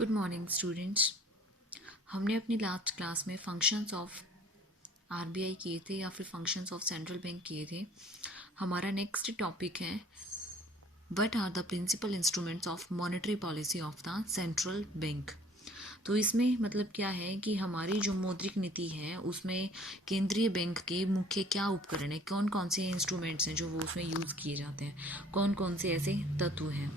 Good morning students. हमने अपनी last class में फंक्शंस ऑफ आरबीआई किए थे या फिर फंक्शंस ऑफ सेंट्रल बैंक किए थे। हमारा नेक्स्ट टॉपिक है what are the principal instruments of monetary policy of the central bank. तो इसमें मतलब क्या है कि हमारी जो मौद्रिक नीति है उसमें केंद्रीय बैंक के मुख्य क्या उपकरण है, कौन कौन से इंस्ट्रूमेंट्स हैं जो वो उसमें यूज़ किए जाते हैं, कौन कौन से ऐसे तत्व हैं।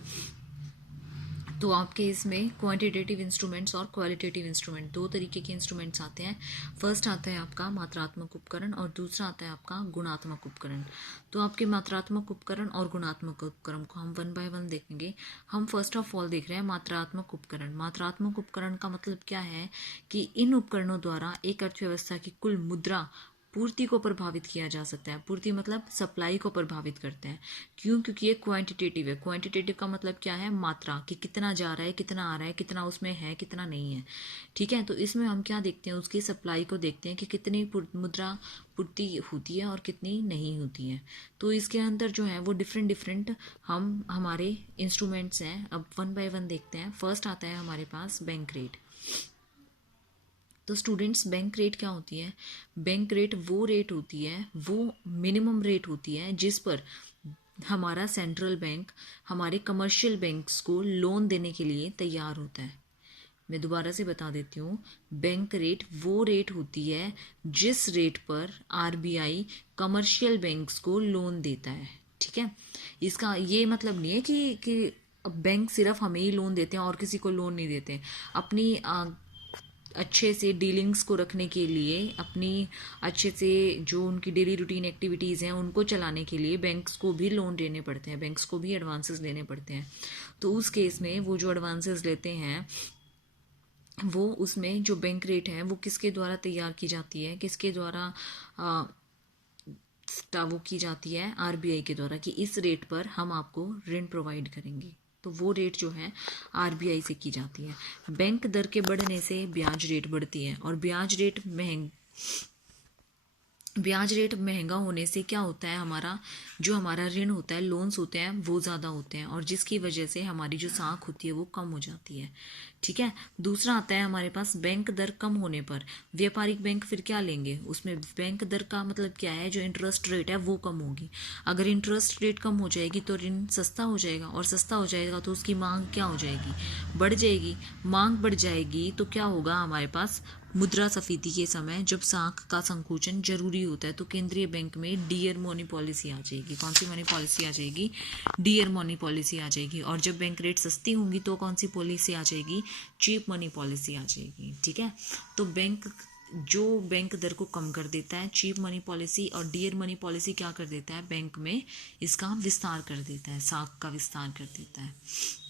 तो आपके इसमें क्वांटिटेटिव इंस्ट्रूमेंट्स और क्वालिटेटिव इंस्ट्रूमेंट दो तरीके के इंस्ट्रूमेंट्स आते हैं। फर्स्ट आता है आपका मात्रात्मक उपकरण और दूसरा आता है आपका गुणात्मक उपकरण। तो आपके मात्रात्मक उपकरण और गुणात्मक उपकरण को हम वन बाय वन देखेंगे। हम फर्स्ट ऑफ ऑल देख रहे हैं मात्रात्मक उपकरण। मात्रात्मक उपकरण का मतलब क्या है कि इन उपकरणों द्वारा एक अर्थव्यवस्था की कुल मुद्रा पूर्ति को प्रभावित किया जा सकता है। पूर्ति मतलब सप्लाई को प्रभावित करते हैं। क्यों? क्योंकि ये क्वांटिटेटिव है। क्वांटिटेटिव का मतलब क्या है? मात्रा, कि कितना जा रहा है, कितना आ रहा है, कितना उसमें है, कितना नहीं है। ठीक है, तो इसमें हम क्या देखते हैं, उसकी सप्लाई को देखते हैं कि कितनी मुद्रा पूर्ति होती है और कितनी नहीं होती है। तो इसके अंदर जो है वो डिफरेंट डिफरेंट हम हमारे इंस्ट्रूमेंट्स हैं। अब वन बाय वन देखते हैं। फर्स्ट आता है हमारे पास बैंक रेट। तो स्टूडेंट्स, बैंक रेट क्या होती है? बैंक रेट वो रेट होती है, वो मिनिमम रेट होती है जिस पर हमारा सेंट्रल बैंक हमारे कमर्शियल बैंक्स को लोन देने के लिए तैयार होता है। मैं दोबारा से बता देती हूँ, बैंक रेट वो रेट होती है जिस रेट पर आरबीआई कमर्शियल बैंक्स को लोन देता है। ठीक है, इसका ये मतलब नहीं है कि बैंक सिर्फ हमें ही लोन देते हैं और किसी को लोन नहीं देते। अपनी अच्छे से डीलिंग्स को रखने के लिए, अपनी अच्छे से जो उनकी डेली रूटीन एक्टिविटीज़ हैं उनको चलाने के लिए बैंक्स को भी लोन देने पड़ते हैं, बैंक्स को भी एडवांसेस लेने पड़ते हैं। तो उस केस में वो जो एडवांसेस लेते हैं वो उसमें जो बैंक रेट है वो किसके द्वारा तैयार की जाती है, किसके द्वारा वो की जाती है? आरबीआई के द्वारा, कि इस रेट पर हम आपको ऋण प्रोवाइड करेंगे। तो वो रेट जो है आरबीआई से की जाती है। बैंक दर के बढ़ने से ब्याज रेट बढ़ती है और ब्याज रेट महंगा होने से क्या होता है, हमारा ऋण होता है, लोन्स होते हैं, वो ज़्यादा होते हैं और जिसकी वजह से हमारी जो साख होती है वो कम हो जाती है। ठीक है, दूसरा आता है हमारे पास बैंक दर कम होने पर व्यापारिक बैंक फिर क्या लेंगे? उसमें बैंक दर का मतलब क्या है? जो इंटरेस्ट रेट है वो कम होगी। अगर इंटरेस्ट रेट कम हो जाएगी तो ऋण सस्ता हो जाएगा और सस्ता हो जाएगा तो उसकी मांग क्या हो जाएगी? बढ़ जाएगी। मांग बढ़ जाएगी तो क्या होगा हमारे पास? मुद्रास्फीति के समय जब साख का संकुचन जरूरी होता है तो केंद्रीय बैंक में डियर मनी पॉलिसी आ जाएगी। कौन सी मनी पॉलिसी आ जाएगी? डियर मनी पॉलिसी आ जाएगी। और जब बैंक रेट सस्ती होंगी तो कौन सी पॉलिसी आ जाएगी? चीप मनी पॉलिसी आ जाएगी। ठीक है, तो बैंक दर को कम कर देता है चीप मनी पॉलिसी, और डियर मनी पॉलिसी क्या कर देता है? बैंक में इसका विस्तार कर देता है, साख का विस्तार कर देता है।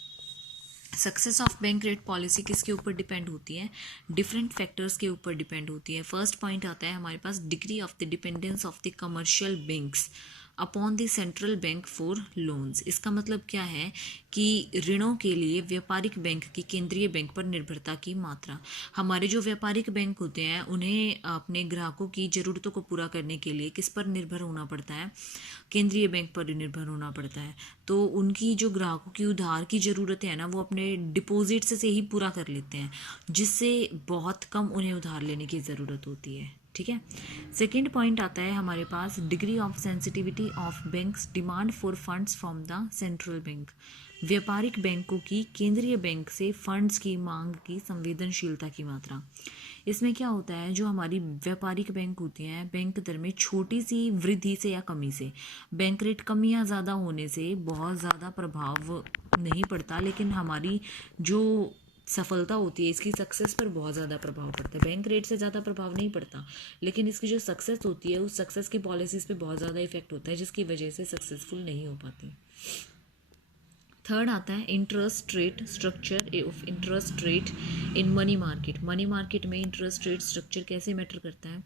Success of bank rate policy किसके ऊपर डिपेंड होती है? डिफरेंट फैक्टर्स के ऊपर डिपेंड होती है। फर्स्ट पॉइंट आता है हमारे पास degree of the dependence of the commercial banks upon the central bank for loans. इसका मतलब क्या है कि ऋणों के लिए व्यापारिक बैंक की केंद्रीय बैंक पर निर्भरता की मात्रा। हमारे जो व्यापारिक बैंक होते हैं उन्हें अपने ग्राहकों की ज़रूरतों को पूरा करने के लिए किस पर निर्भर होना पड़ता है? केंद्रीय बैंक पर निर्भर होना पड़ता है। तो उनकी जो ग्राहकों की उधार की ज़रूरतें हैं ना वो अपने डिपॉजिट से ही पूरा कर लेते हैं, जिससे बहुत कम उन्हें उधार लेने की ज़रूरत होती है। ठीक है, सेकेंड पॉइंट आता है हमारे पास degree of sensitivity of banks demand for funds from the central bank. व्यापारिक बैंकों की केंद्रीय बैंक से फंड्स की मांग की संवेदनशीलता की मात्रा। इसमें क्या होता है, जो हमारी व्यापारिक बैंक होती हैं, बैंक दर में छोटी सी वृद्धि से या कमी से, बैंक रेट कम या ज़्यादा होने से बहुत ज़्यादा प्रभाव नहीं पड़ता, लेकिन हमारी जो सफलता होती है, इसकी सक्सेस पर बहुत ज़्यादा प्रभाव पड़ता है। बैंक रेट से ज़्यादा प्रभाव नहीं पड़ता, लेकिन इसकी जो सक्सेस होती है उस सक्सेस की पॉलिसीज़ पे बहुत ज़्यादा इफेक्ट होता है, जिसकी वजह से सक्सेसफुल नहीं हो पाती। थर्ड आता है interest rate structure of interest rate in money market. Money market में इंटरेस्ट रेट स्ट्रक्चर कैसे मैटर करता है?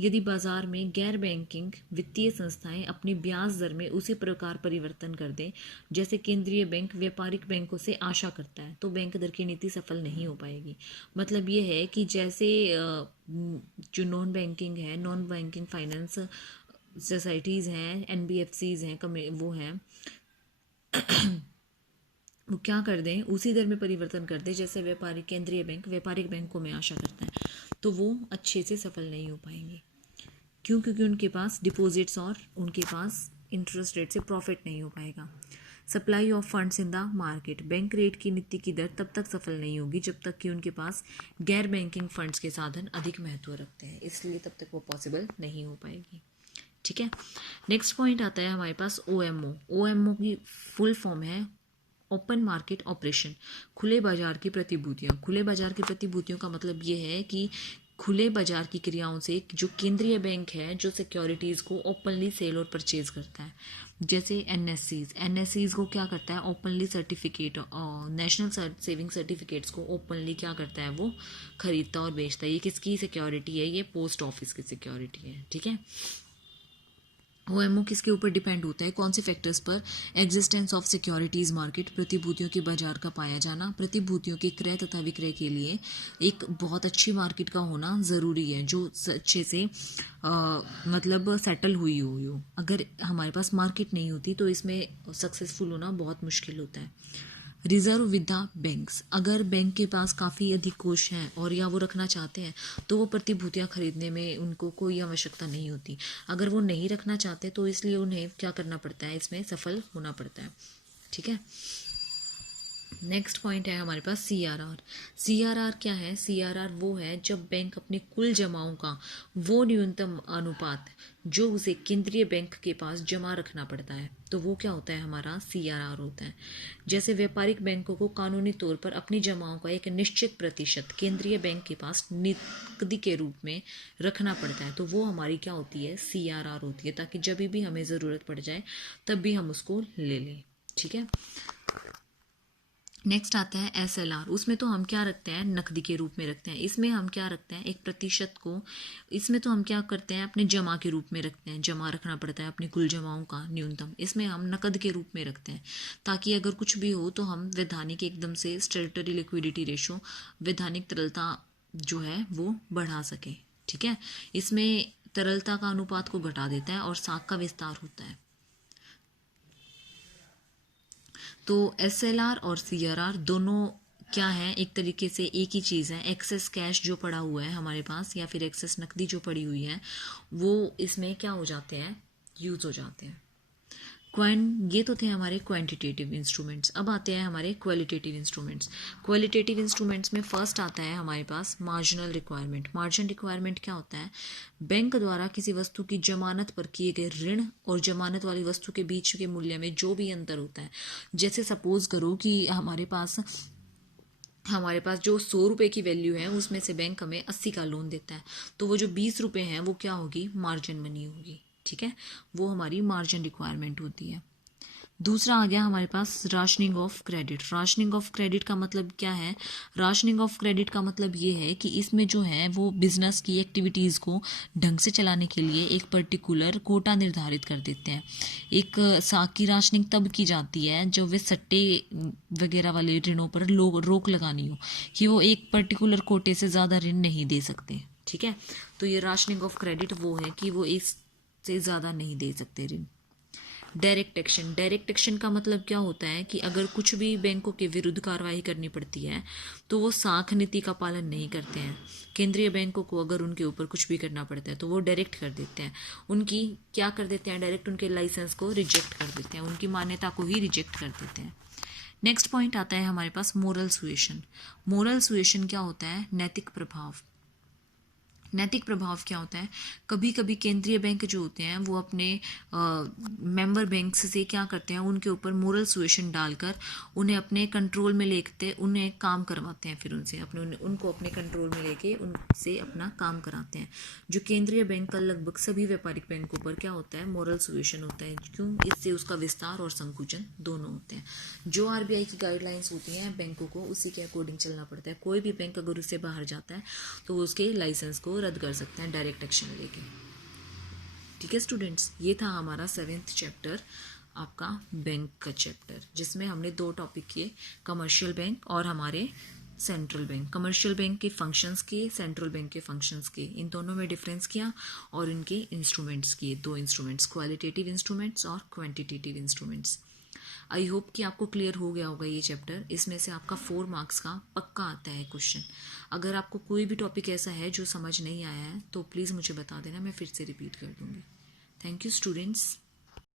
यदि बाजार में गैर बैंकिंग वित्तीय संस्थाएं अपनी ब्याज दर में उसी प्रकार परिवर्तन कर दें जैसे केंद्रीय बैंक व्यापारिक बैंकों से आशा करता है, तो बैंक दर की नीति सफल नहीं हो पाएगी। मतलब ये है कि जैसे जो नॉन बैंकिंग है, नॉन बैंकिंग फाइनेंस सोसाइटीज़ हैं, एनबीएफसीज हैं, वो हैं, वो क्या कर दें, उसी दर में परिवर्तन कर दें जैसे व्यापारिक केंद्रीय बैंक व्यापारिक बैंकों में आशा करता है, तो वो अच्छे से सफल नहीं हो पाएंगे। क्यों? क्योंकि उनके पास डिपॉजिट्स और उनके पास इंटरेस्ट रेट से प्रॉफिट नहीं हो पाएगा। Supply of funds in the market, bank rate की नीति की दर तब तक सफल नहीं होगी जब तक कि उनके पास गैर बैंकिंग फंड्स के साधन अधिक महत्व रखते हैं, इसलिए तब तक वो पॉसिबल नहीं हो पाएगी। ठीक है। नेक्स्ट पॉइंट आता है हमारे पास OMO। OMO की फुल फॉर्म है ओपन मार्केट ऑपरेशन, खुले बाजार की प्रतिभूतियां। खुले बाजार की प्रतिभूतियों का मतलब ये है कि खुले बाजार की क्रियाओं से जो केंद्रीय बैंक है जो सिक्योरिटीज़ को ओपनली सेल और परचेज करता है, जैसे एनएससीज को क्या करता है, openly certificate national saving certificates को ओपनली क्या करता है, वो खरीदता और बेचता है। ये किसकी सिक्योरिटी है? ये पोस्ट ऑफिस की सिक्योरिटी है। ठीक है। OMO किसके ऊपर डिपेंड होता है? कौन से फैक्टर्स पर? एग्जिस्टेंस ऑफ सिक्योरिटीज मार्केट, प्रतिभूतियों के बाजार का पाया जाना। प्रतिभूतियों के क्रय तथा विक्रय के लिए एक बहुत अच्छी मार्केट का होना ज़रूरी है जो अच्छे से मतलब सेटल हुई हो। अगर हमारे पास मार्केट नहीं होती तो इसमें सक्सेसफुल होना बहुत मुश्किल होता है। रिजर्व विद द बैंक्स, अगर बैंक के पास काफ़ी अधिक कोष हैं और या वो रखना चाहते हैं तो वो प्रतिभूतियां खरीदने में उनको कोई आवश्यकता नहीं होती। अगर वो नहीं रखना चाहते तो इसलिए उन्हें क्या करना पड़ता है, इसमें सफल होना पड़ता है। ठीक है। नेक्स्ट पॉइंट है हमारे पास CRR क्या है? CRR वो है जब बैंक अपने कुल जमाओं का वो न्यूनतम अनुपात जो उसे केंद्रीय बैंक के पास जमा रखना पड़ता है, तो वो क्या होता है, हमारा CRR होता है। जैसे व्यापारिक बैंकों को कानूनी तौर पर अपनी जमाओं का एक निश्चित प्रतिशत केंद्रीय बैंक के पास नकदी के रूप में रखना पड़ता है, तो वो हमारी क्या होती है, CRR होती है, ताकि जब भी हमें ज़रूरत पड़ जाए तब भी हम उसको ले लें। ठीक है। नेक्स्ट आता है SLR। उसमें तो हम क्या रखते हैं, नकदी के रूप में रखते हैं। इसमें हम क्या रखते हैं, एक प्रतिशत को, इसमें तो हम क्या करते हैं, अपने जमा के रूप में रखते हैं। जमा रखना पड़ता है अपनी कुल जमाओं का न्यूनतम, इसमें हम नकद के रूप में रखते हैं ताकि अगर कुछ भी हो तो हम वैधानिक एकदम से स्टेटरी लिक्विडिटी रेशो, वैधानिक तरलता जो है वो बढ़ा सके। ठीक है। इसमें तरलता का अनुपात को घटा देता है और साख का विस्तार होता है। तो SLR और CRR दोनों क्या है, एक तरीके से एक ही चीज़ है। एक्सेस कैश जो पड़ा हुआ है हमारे पास या फिर एक्सेस नकदी जो पड़ी हुई है वो इसमें क्या हो जाते हैं, यूज हो जाते हैं। ये तो थे हमारे क्वांटिटेटिव इंस्ट्रूमेंट्स। अब आते हैं हमारे क्वालिटेटिव इंस्ट्रूमेंट्स। क्वालिटेटिव इंस्ट्रूमेंट्स में फर्स्ट आता है हमारे पास मार्जिनल रिक्वायरमेंट। मार्जिनल रिक्वायरमेंट क्या होता है, बैंक द्वारा किसी वस्तु की जमानत पर किए गए ऋण और जमानत वाली वस्तु के बीच के मूल्य में जो भी अंतर होता है। जैसे सपोज करो कि हमारे पास जो 100 रुपये की वैल्यू है उसमें से बैंक हमें 80 का लोन देता है, तो वो जो 20 रुपये हैं वो क्या होगी, मार्जिन मनी होगी। ठीक है। वो हमारी मार्जिन रिक्वायरमेंट होती है। दूसरा आ गया हमारे पास rationing of credit. Rationing of credit का मतलब क्या है, राशनिंग ऑफ क्रेडिट का मतलब ये है कि इसमें जो है वो बिजनेस की एक्टिविटीज़ को ढंग से चलाने के लिए एक पर्टिकुलर कोटा निर्धारित कर देते हैं। एक साख की राशनिंग तब की जाती है जब वे सट्टे वगैरह वाले ऋणों पर रोक लगानी हो कि वो एक पर्टिकुलर कोटे से ज़्यादा ऋण नहीं दे सकते। ठीक है। तो ये राशनिंग ऑफ क्रेडिट वो है कि वो इससे ज़्यादा नहीं दे सकते ऋण। Direct action. डायरेक्ट एक्शन का मतलब क्या होता है कि अगर कुछ भी बैंकों के विरुद्ध कार्रवाई करनी पड़ती है तो वो साख नीति का पालन नहीं करते हैं। केंद्रीय बैंकों को अगर उनके ऊपर कुछ भी करना पड़ता है तो वो डायरेक्ट कर देते हैं, उनकी क्या कर देते हैं, डायरेक्ट उनके लाइसेंस को रिजेक्ट कर देते हैं, उनकी मान्यता को ही रिजेक्ट कर देते हैं। नेक्स्ट पॉइंट आता है हमारे पास मोरल सुएशन। मोरल सुएशन क्या होता है, नैतिक प्रभाव। नैतिक प्रभाव क्या होता है, कभी कभी केंद्रीय बैंक जो होते हैं वो अपने मेंबर बैंक्स से क्या करते हैं, उनके ऊपर मोरल सुएशन डालकर उन्हें अपने कंट्रोल में लेते, उन्हें काम करवाते हैं, फिर उनसे उनको अपने कंट्रोल में लेके उनसे अपना काम कराते हैं। जो केंद्रीय बैंक का लगभग सभी व्यापारिक बैंकों पर क्या होता है, मोरल सुएशन होता है। क्यों, इससे उसका विस्तार और संकुचन दोनों होते हैं। जो RBI की गाइडलाइंस होती हैं बैंकों को उसी के अकॉर्डिंग चलना पड़ता है। कोई भी बैंक अगर उससे बाहर जाता है तो वो उसके लाइसेंस को रद्द कर सकते हैं डायरेक्ट एक्शन लेके। ठीक है स्टूडेंट्स, ये था हमारा 7th चैप्टर, आपका बैंक का चैप्टर, जिसमें हमने 2 टॉपिक किए, कमर्शियल बैंक और हमारे सेंट्रल बैंक। कमर्शियल बैंक के फंक्शंस किए, सेंट्रल बैंक के फंक्शंस किए, इन दोनों में डिफरेंस किया और इनके इंस्ट्रूमेंट्स किए, 2 इंस्ट्रूमेंट्स, क्वालिटेटिव इंस्ट्रूमेंट्स और क्वांटिटेटिव इंस्ट्रूमेंट्स। आई होप कि आपको क्लियर हो गया होगा ये चैप्टर। इसमें से आपका 4 मार्क्स का पक्का आता है क्वेश्चन। अगर आपको कोई भी टॉपिक ऐसा है जो समझ नहीं आया है तो प्लीज़ मुझे बता देना, मैं फिर से रिपीट कर दूंगी। Thank you students.